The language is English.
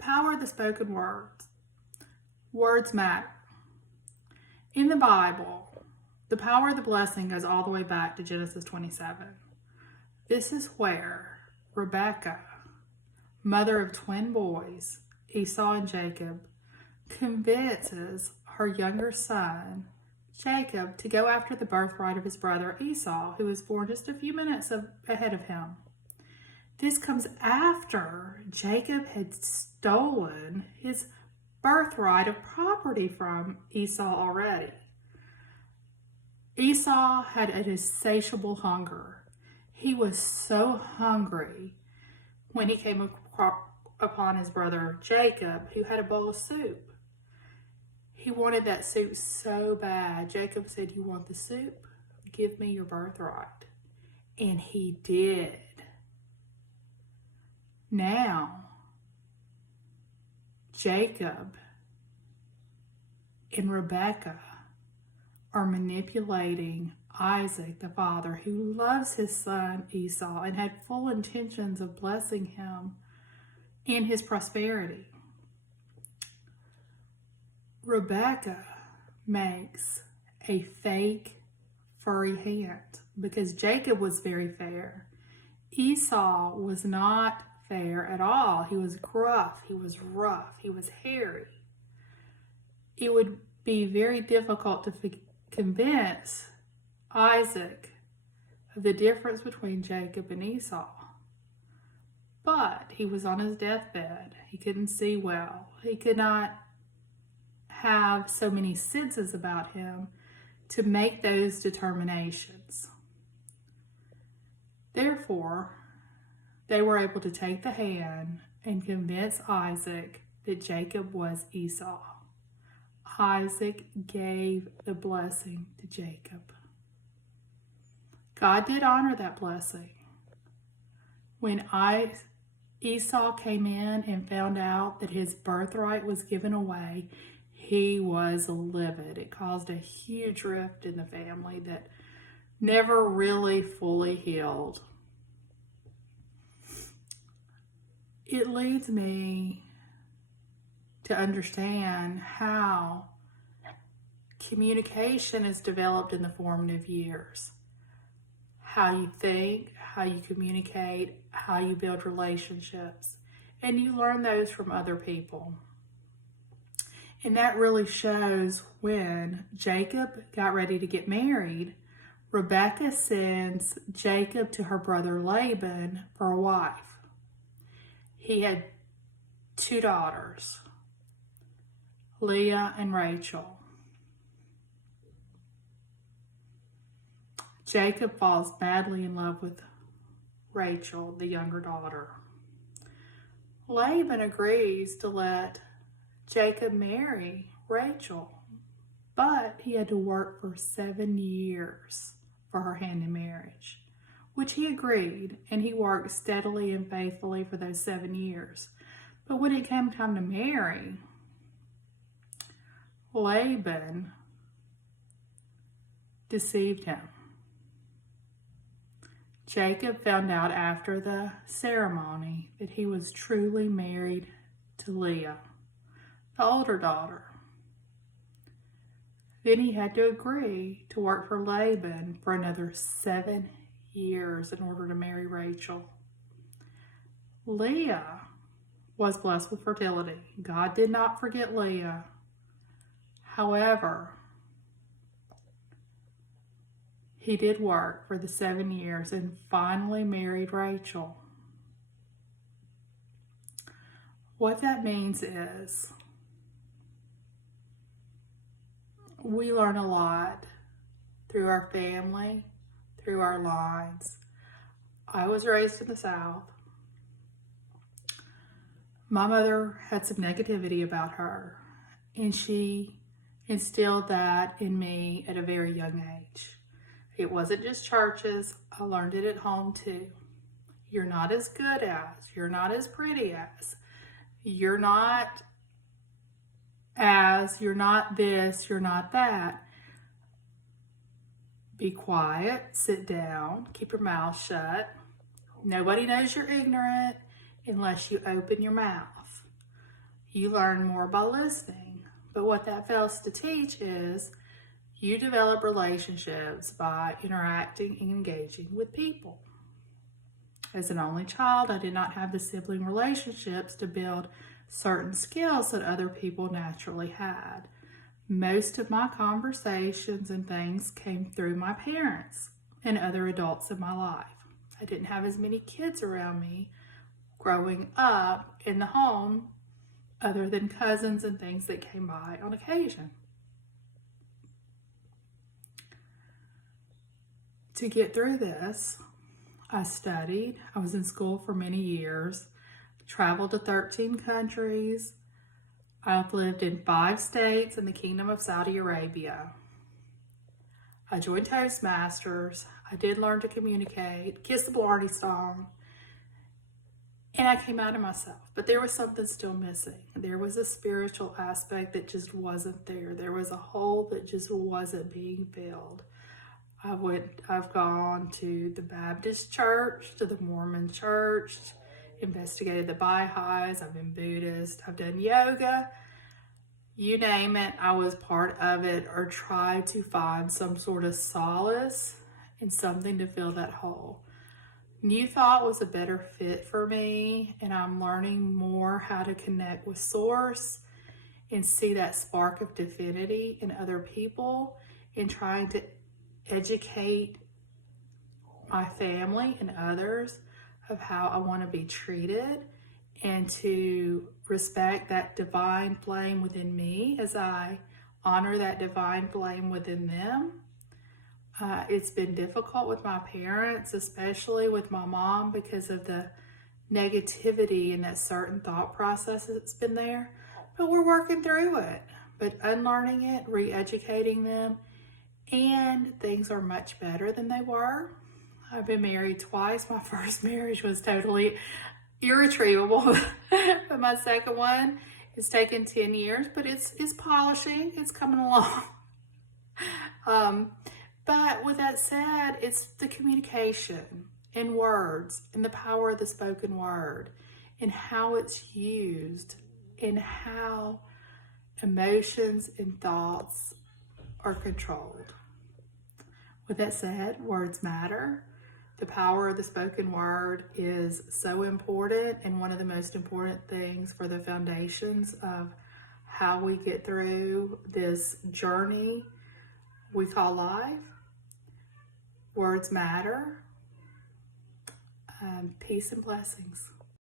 power of the spoken words. Words matter. In the Bible, the power of the blessing goes all the way back to Genesis 27. This is where Rebekah, mother of twin boys, Esau and Jacob, convinces her younger son, Jacob, to go after the birthright of his brother Esau, who was born just a few minutes ahead of him. This comes after Jacob had stolen his birthright of property from Esau already. Esau had an insatiable hunger. He was so hungry when he came upon his brother Jacob, who had a bowl of soup. He wanted that soup so bad. Jacob said, "You want the soup? Give me your birthright." And he did. Now, Jacob and Rebekah are manipulating Isaac, the father, who loves his son Esau and had full intentions of blessing him in his prosperity. Rebekah makes a fake furry hand because Jacob was very fair. Esau was not fair at all. He was gruff, he was rough, he was hairy. It would be very difficult to convince Isaac of the difference between Jacob and Esau. But he was on his deathbed. He couldn't see well. He could not have so many senses about him to make those determinations. Therefore, they were able to take the hand and convince Isaac that Jacob was Esau. Isaac gave the blessing to Jacob. God did honor that blessing. When Esau came in and found out that his birthright was given away, he was livid. It caused a huge rift in the family that never really fully healed. It leads me to understand how communication is developed in the formative years. How you think, how you communicate, how you build relationships. And you learn those from other people. And that really shows when Jacob got ready to get married. Rebekah sends Jacob to her brother Laban for a wife. He had 2 daughters, Leah and Rachel. Jacob falls madly in love with Rachel, the younger daughter. Laban agrees to let Jacob marry Rachel, but he had to work for 7 years for her hand in marriage, which he agreed, and he worked steadily and faithfully for those 7 years. But when it came time to marry, Laban deceived him. Jacob found out after the ceremony that he was truly married to Leah, the older daughter. Then he had to agree to work for Laban for another 7 years in order to marry Rachel. Leah was blessed with fertility. God did not forget Leah. However, he did work for the 7 years and finally married Rachel. What that means is we learn a lot through our family, through our lines. I was raised in the South. My mother had some negativity about her, and she instilled that in me at a very young age. It wasn't just churches. I learned it at home too. You're not as good as, you're not as pretty as, you're not this, you're not that. Be quiet, sit down, keep your mouth shut. Nobody knows you're ignorant unless you open your mouth. You learn more by listening. But what that fails to teach is you develop relationships by interacting and engaging with people. As an only child, I did not have the sibling relationships to build certain skills that other people naturally had. Most of my conversations and things came through my parents and other adults in my life. I didn't have as many kids around me growing up in the home other than cousins and things that came by on occasion. To get through this, I studied. I was in school for many years, traveled to 13 countries. I've lived in 5 states in the Kingdom of Saudi Arabia. I joined Toastmasters. I did learn to communicate, kiss the Blarney song, and I came out of myself. But there was something still missing. There was a spiritual aspect that just wasn't there. There was a hole that just wasn't being filled. I've gone to the Baptist church, to the Mormon church, investigated the Baha'is, I've been Buddhist, I've done yoga, you name it, I was part of it, or tried to find some sort of solace and something to fill that hole. New Thought was a better fit for me, and I'm learning more how to connect with Source and see that spark of divinity in other people, and trying to educate my family and others of how I want to be treated, and to respect that divine flame within me as I honor that divine flame within them. It's been difficult with my parents, especially with my mom, because of the negativity and that certain thought process that's been there. But we're working through it. But unlearning it, re-educating them, and things are much better than they were. I've been married twice. My first marriage was totally irretrievable. But my second one has taken 10 years, but it's polishing. It's coming along. But with that said, it's the communication in words and the power of the spoken word and how it's used and how emotions and thoughts are controlled. With that said, words matter. The power of the spoken word is so important, and one of the most important things for the foundations of how we get through this journey we call life. Words matter. Peace and blessings.